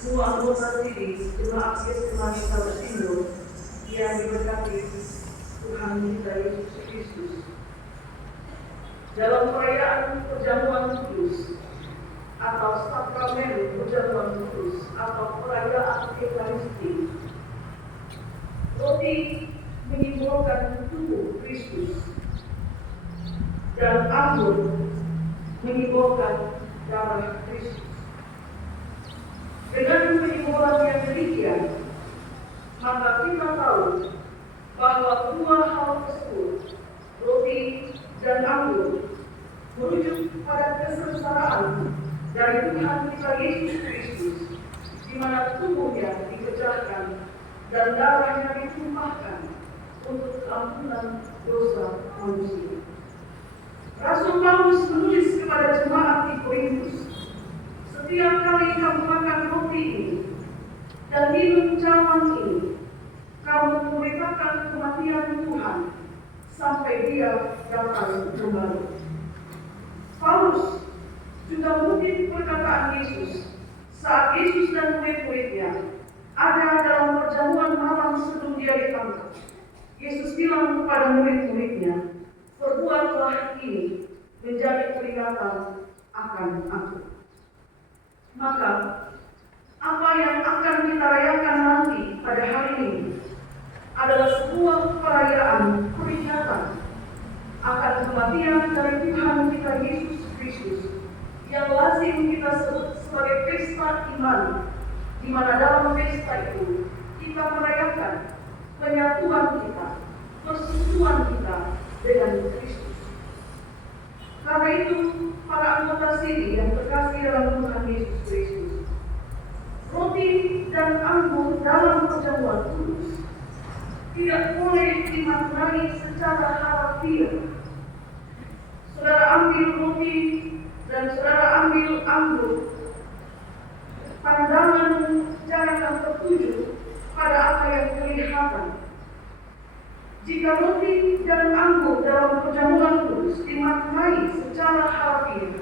Semua anggota diri jemaat Kristus kita bersindur yang diberkati Tuhan kita Yesus Kristus. Dalam perayaan perjamuan kudus atau sakramen perjamuan kudus atau perayaan Ekaristi, roti menyimbolkan tubuh Kristus dan anggur menyimbolkan darah Kristus. Dengan penyimbolan yang demikian, maka kita tahu bahwa dua hal tersebut, roti dan anggur, merujuk pada kesengsaraan dari Tuhan kita Yesus Kristus, di mana tubuhnya dipecahkan dan darahnya ditumpahkan untuk keampunan dosa manusia. Rasul Paulus menulis kepada jemaat di Korintus, setiap kali kamu makan roti ini dan minum cawan ini, kamu memberitakan kematian Tuhan sampai Dia datang kembali. Paulus juga mengutip perkataan Yesus saat Yesus dan murid-muridnya ada dalam perjamuan malam sebelum Dia ditangkap. Yesus bilang kepada murid-muridnya, "Perbuatlah ini menjadi peringatan akan Aku." Maka, apa yang akan kita rayakan nanti pada hari ini adalah sebuah perayaan peringatan akan kematian dari Tuhan kita Yesus Kristus yang lazim kita sebut sebagai pesta iman, di mana dalam pesta itu kita merayakan penyatuan kita, persekutuan kita dengan Kristus. Karena itu, para anggota sini yang terkasih dalam Tuhan Yesus Kristus, roti dan anggur dalam perjamuan kudus tidak boleh dimaknai secara harafiah. Saudara ambil roti dan saudara ambil anggur, pandangan jangan tertuju pada apa yang kelihatan. Jika roti dan anggur dalam perjamuan kudus dimaknai secara harfiah,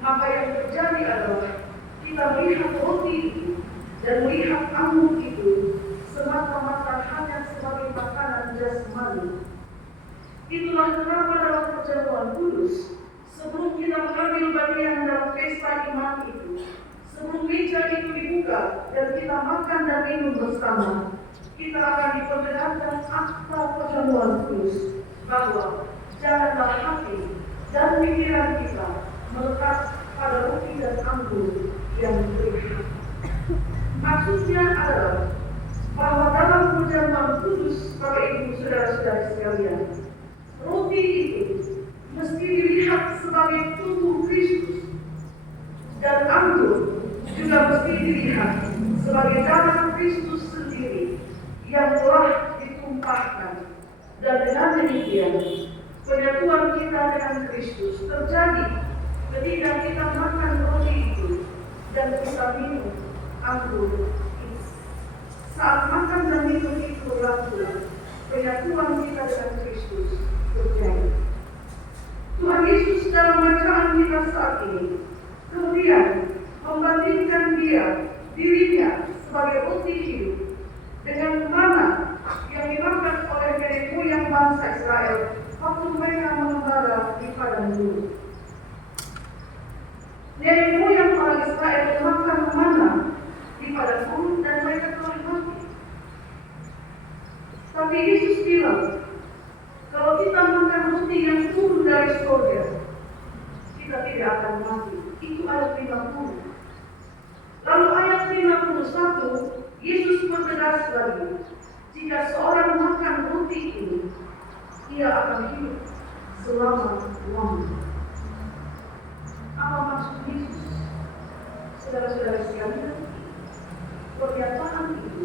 maka yang terjadi adalah kita melihat roti itu dan melihat anggur itu semata-mata hanya sebagai makanan jasmani. Itulah kenapa dalam perjamuan kudus, sebelum kita mengambil bagian dalam pesta iman itu, sebelum meja itu dibuka dan kita makan dan minum bersama, kita akan diperdengarkan akta perjamuan kudus bahwa janganlah hati dan pikiran kita melekat pada roti dan anggur yang terlihat. Maksudnya adalah bahwa dalam perjamuan kudus, Bapak Ibu Saudara-saudari sekalian, roti itu mesti dilihat sebagai tubuh Kristus dan anggur juga mesti dilihat sebagai darah Kristus sendiri yang telah ditumpahkan. Dan dengan demikian, penyatuan kita dengan Kristus terjadi ketika kita makan roti itu dan kita minum anggur itu. Saat makan dan minum itu berlangsung, penyatuan kita dengan Kristus terjadi. Tuhan Yesus dalam bacaan kita saat ini kemudian membandingkan dirinya sebagai roti hidup dengan mana yang dimakan oleh nenek moyang bangsa Israel waktu mereka mengembara di padang gurun. Nenek moyang orang Israel makan mana di padang gurun dan mereka telah mati. Tapi Yesus bilang, kalau kita makan roti yang turun dari surga, kita tidak akan mati. Itu ayat 50. Lalu ayat 51, Yesus bertegas lagi, jika seorang makan roti ini, ia akan hidup selama-lamanya. Apa maksud Yesus? Saudara-saudara sekalian, pernyataan itu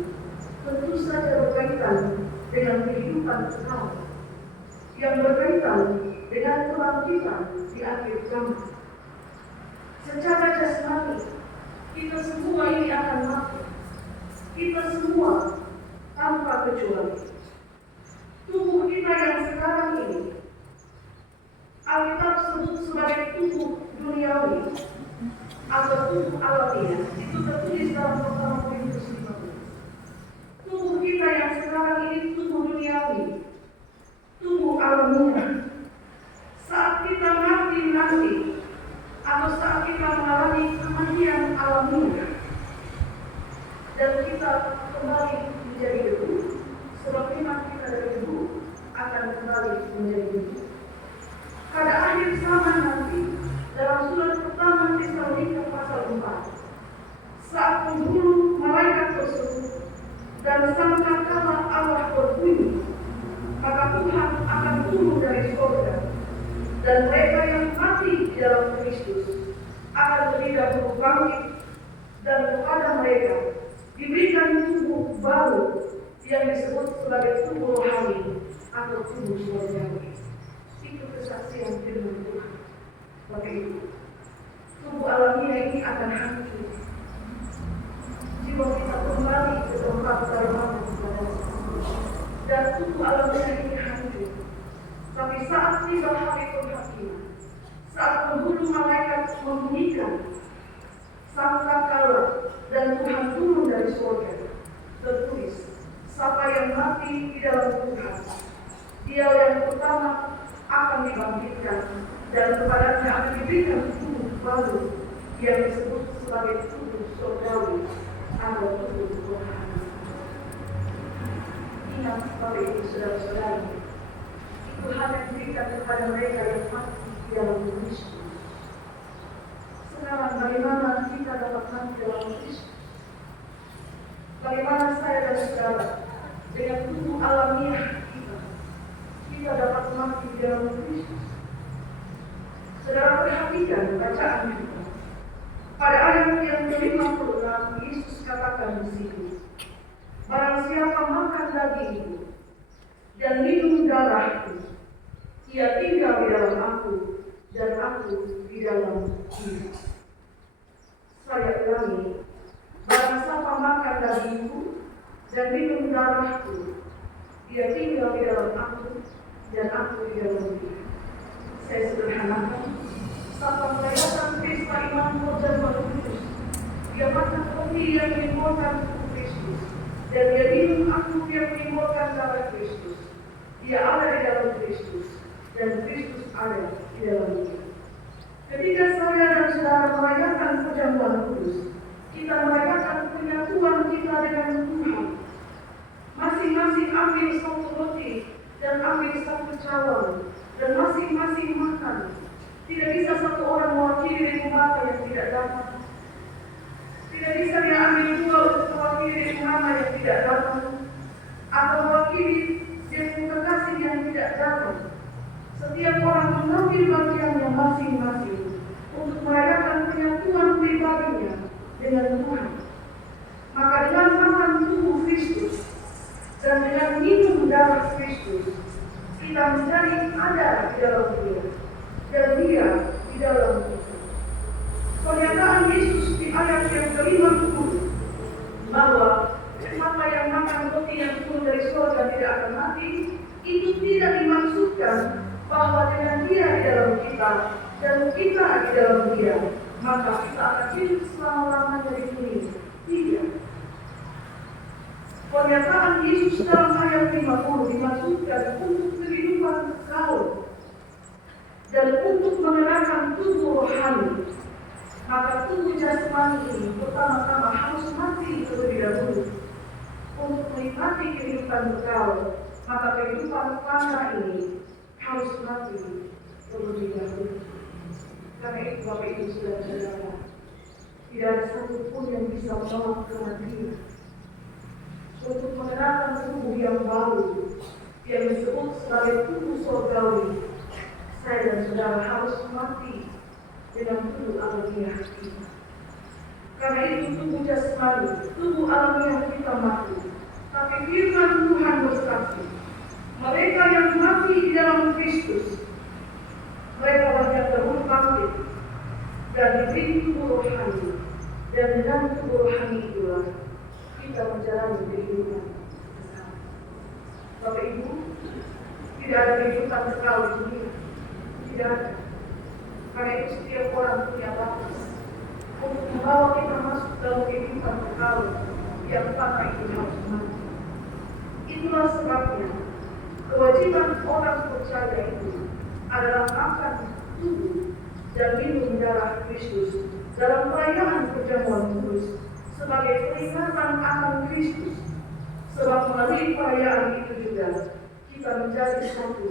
tentu saja berkaitan dengan kehidupan kekal, yang berkaitan dengan kebangkitan di akhir zaman. Secara jasmani, kita semua ini akan mati. Kita semua tanpa kecuali. Tubuh kita yang sekarang ini, Alkitab sebut sebagai tubuh duniawi. atau tubuh alamiah itu tertulis dalam pertama Korintus 15. Tubuh kita yang sekarang ini tubuh duniawi, tubuh alamiah. Saat kita mati nanti, atau saat kita mengalami kematian alamiah, dan kita kembali menjadi debu, sebab iman kita dari debu akan kembali menjadi debu. Pada akhir zaman nanti, dalam surat pertama Tesalonika pasal 4, saat penghulu malaikat tersebut dan sangkakala Allah berbunyi, maka Tuhan akan turun dari surga, dan mereka yang mati di dalam Kristus akan lebih dahulu bangkit, dan kepada mereka diberikan tubuh baru yang disebut sebagai tubuh rohani atau tubuh surgawi. Itu kesaksian firman Tuhan. Maka itu, tubuh alamiah ini akan hancur jika kita kembali ke tempat kalimat kepada Allah. Dan tubuh alamiah ini hancur. Tapi saat tiba hari penghakiman, saat penghulu malaikat membunyikan sangkakala dan Tuhan turun dari surga, tertulis, siapa yang mati di dalam Tuhan, dia yang pertama akan dibangkitkan, dan kepadanya akan diberikan tubuh baru yang disebut sebagai tubuh surgawi atau tubuh rohani. Ingat Bapak Ibu Saudara-saudara, itu hanya diberikan kepada mereka yang mati di dalam Kristus. Sekarang bagaimana kita dapat mati dalam Kristus? Bagaimana saya dan saudara dengan tubuh alamiah kita dapat mati di dalam Kristus? Saudara perhatikan bacaan kita. Pada ayat yang ke-56, Yesus katakan di sini, barang siapa makan dagingku dan minum darahku, ia tinggal di dalam aku dan aku di dalam dia. Saya ulangi, barang siapa makan dagingku dan minum darahku, ia tinggal di dalam aku dan aku di dalam dia. Saya sederhanakan, saat merayakan pesta iman Roh Baru Kudus, dia makan roti yang menimbulkan tubuh Kristus, dan dia minum anggur yang menimbulkan darah Kristus. Dia ada di dalam Kristus, dan Kristus ada di dalam dia. Ketika saya dan saudara merayakan perjamuan kudus, kita merayakan penyatuan kita dengan Tuhan. Masing-masing ambil satu roti dan ambil satu cawan, dan masing-masing makan. Tidak bisa satu orang mewakili rumah yang tidak datang. Tidak bisa dia ambil dua untuk mewakili rumah yang tidak datang, atau mewakili dia kekasih yang tidak datang. Setiap orang mengambil bagiannya masing-masing untuk merayakan penyatuan pribadinya dengan Tuhan. Maka dengan makan tubuh Kristus dan dengan minum darah Kristus, kita menjadi ada di dalam dia dan dia di dalam kita. Pernyataan Yesus di ayat yang ke-50 bahwa siapa yang makan roti yang turun dari surga tidak akan mati, itu tidak dimaksudkan bahwa dengan dia di dalam kita dan kita di dalam dia, maka kita akan hidup selama-lamanya di dunia. Tidak. Pernyataan Yesus dalam ayat 50 dimaksudkan untuk kehidupan kekal dan untuk mengenakan tubuh rohani. Maka tubuh jasmani ini pertama-tama harus mati terlebih dahulu untuk menikmati kehidupan kekal. Maka kehidupan tanah ini harus mati terlebih dahulu. Karena itu Bapak Ibu Saudara-saudara, tidak ada satupun yang bisa menolak kematian. Untuk mengenakan tubuh yang baru yang disebut sebagai tubuh surgawi, saya dan saudara harus mati dengan tubuh alamiah kita. Karena itu tubuh jasmani, tubuh alamiah kita mati. Tapi firman Tuhan bersaksi, mereka yang mati di dalam Kristus, mereka banyak dahulu bangkit dan diberi tubuh rohani, dan dengan tubuh rohani itulah kita menjalani kehidupan kekal. Bapak Ibu, tidak ada kehidupan kekal di dunia. Tidak ada. Karena itu setiap orang punya batas. untuk membawa kita masuk dalam kehidupan kekal yang tanpa itu harus mati. Itulah sebabnya kewajiban orang percaya itu adalah makan tubuh dan minum darah Kristus dalam perayaan perjamuan kudus sebagai peringatan akan Kristus. Sebab melalui perayaan itu juga kita menjadi satu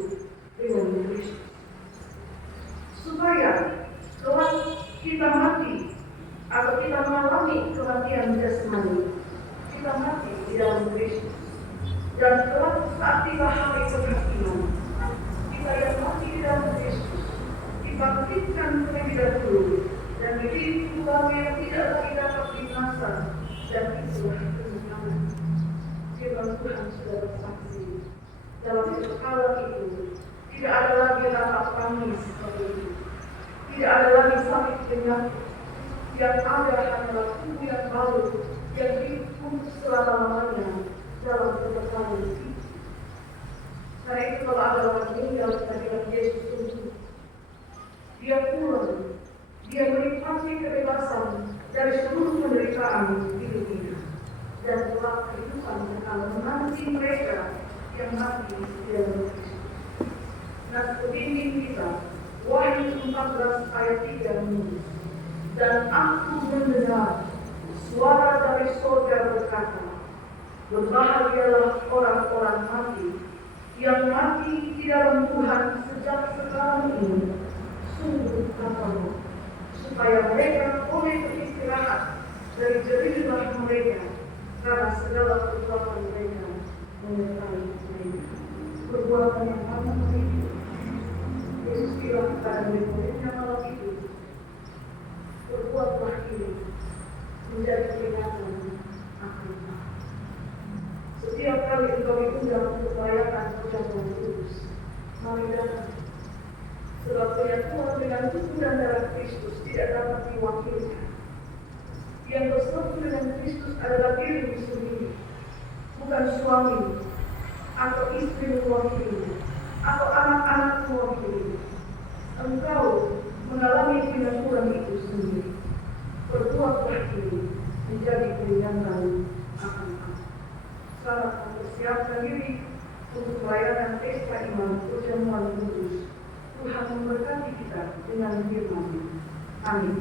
dengan Kristus. Supaya kelak kita mati atau kita mengalami kematian jasmani, kita mati di dalam Kristus. Dan kelak saat tiba hari penghakiman, kita yang mati di dalam Kristus dibangkitkan terlebih dahulu dan menjadi tulang yang tidak lagi dapat binasa, dan itulah kemenangan. Firman Tuhan sudah bersaksi dalam sekala itu tidak ada lagi rasa tangis seperti itu, tidak ada lagi sakit penyakit, yang ada hanyalah tubuh yang baru yang hidup selama-lamanya dalam kekekalan itu. Karena itu kalau ada orang meninggal kita bilang Yesus sungguh, dia pulang, dia menikmati kebebasan dari seluruh penderitaan hidup ini, dan telah kehidupan kekal menanti mereka yang mati di dalam Kristus. Nah, pembimbing kita Wahyu 14 ayat 3 menulis, dan aku mendengar suara dari surga berkata, berbahagialah orang-orang mati yang mati di dalam Tuhan sejak sekarang ini, sungguh katanya, supaya mereka boleh beristirahat dari jerih mereka, karena segala perbuatan mereka menyertai mereka. Perbuatan yang mana itu? Yesus bilang kepada murid-muridnya malam itu, berbuatlah ini menjadi peringatan akan aku. Setiap kali engkau diundang untuk merayakan perjamuan kudus, mari datang. Sebab penyatuan dengan tubuh dan darah Kristus tidak dapat diwakilkan. Yang bersatu dengan Kristus adalah dirimu sendiri, bukan suami atau istri mewakili atau anak-anak mewakili. Engkau mengalami penyatuan itu sendiri. Berbuatlah ini menjadi peringatan akan aku. Selamat mempersiapkan diri untuk merayakan pesta iman perjamuan kudus. Tuhan memberkati kita dengan firman-Nya. Amin.